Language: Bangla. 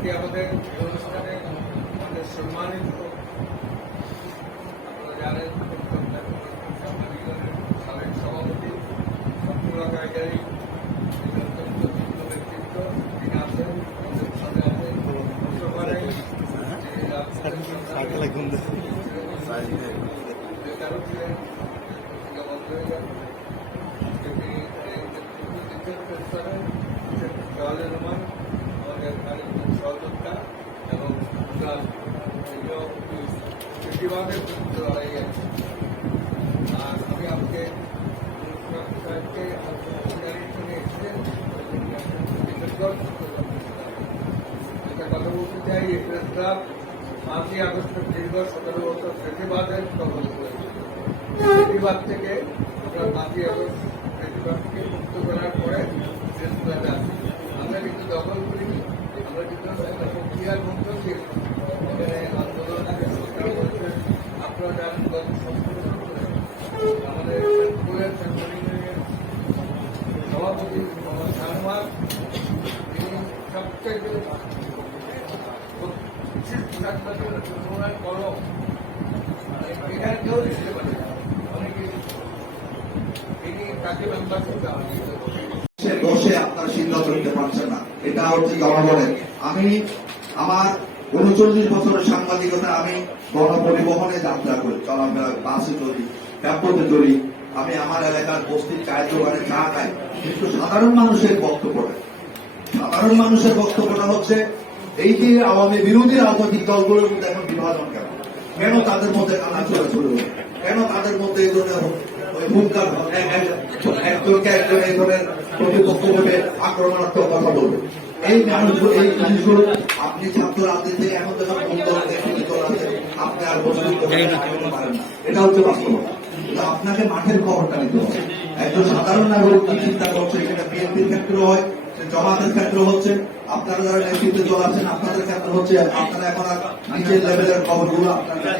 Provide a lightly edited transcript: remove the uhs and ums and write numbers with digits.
আজকে আমাদের এই অনুষ্ঠানে আমাদের সম্মানিত আপনারা জানেন সাবেক সভাপতি সবগুলো কারিগরি অত্যন্ত যোগ্য ব্যক্তিত্ব তিনি আছেন আমাদের সাথে আছেন বেকারও ছিলেন বন্ধ হয়ে যান জওয়ালের রহমান আমাদের কারিগরি সহযোগিতা এবং কৃষিবাদের লড়াই আছে। আর আমি আজকে সাহেবকে এসেছেন একটা কথা বলতে চাই এই প্রেস ক্লাব 5ই আগস্টের দীর্ঘ 17 বছর ফেসিবাদের দখল করেছে। ফেসিবাদ থেকে আমরা 5ই আগস্ট ফেসিবাদকে মুক্ত করার পরে প্রেস ক্লাবে আসি। আমরা কিন্তু দখল করিনি, আমরা কিন্তু একটা প্রক্রিয়ার মধ্যে ছিল। এখানে আন্দোলনকে সরকার করেছে। আপনারা জানেন গত 17 বছর ধরে আমাদের স্কুলের সভাপতি মোহাম্মদ শাহনওয়াজ তিনি সবচেয়ে কলম এখানে কেউ লিখতে পারে অনেকে তিনি তাকে মেম্বারশিপ বসে আপনার সিদ্ধান্ত নিতে পারছেন না, এটা হচ্ছে জনগণের। আমি আমার 39 বছরের সাংবাদিকতা আমি গণপরিবহনে যাত্রা করি, চলাফেরা বাসে চলি, ট্যাম্পোতে চলি, আমি আমার এলাকার বস্তির চায়ের দোকানে চা খাই। কিন্তু সাধারণ মানুষের বক্তব্যটা হচ্ছে এই যে আওয়ামী বিরোধী রাজনৈতিক দলগুলোর মধ্যে এখন বিভাজন কেন, কেন তাদের মধ্যে কানাচোরা শুরু হলো, কেন তাদের মধ্যে এই ধরনের হুঙ্কার একজনকে একজন এই ধরনের প্রতিপক্ষভাবে আক্রমণাত্মক কথা বলবে। এই জিনিসগুলো আপনি ছাত্র রাজনীতি এখন যখন আপনি আর পারেন না, এটা হচ্ছে বাস্তবতা। আপনাকে মাঠের খবরটা নিতে হবে। একজন সাধারণ নাগরিক কি চিন্তা করছে, সেটা বিএনপির ক্ষেত্রে হয়, জমাতের ক্ষেত্রে হচ্ছে, আপনারা যারা নেতৃত্বে দল আছেন আপনাদের ক্ষেত্রে হচ্ছে। আপনারা এখন আর নিচের লেভেলের খবরগুলো আপনারা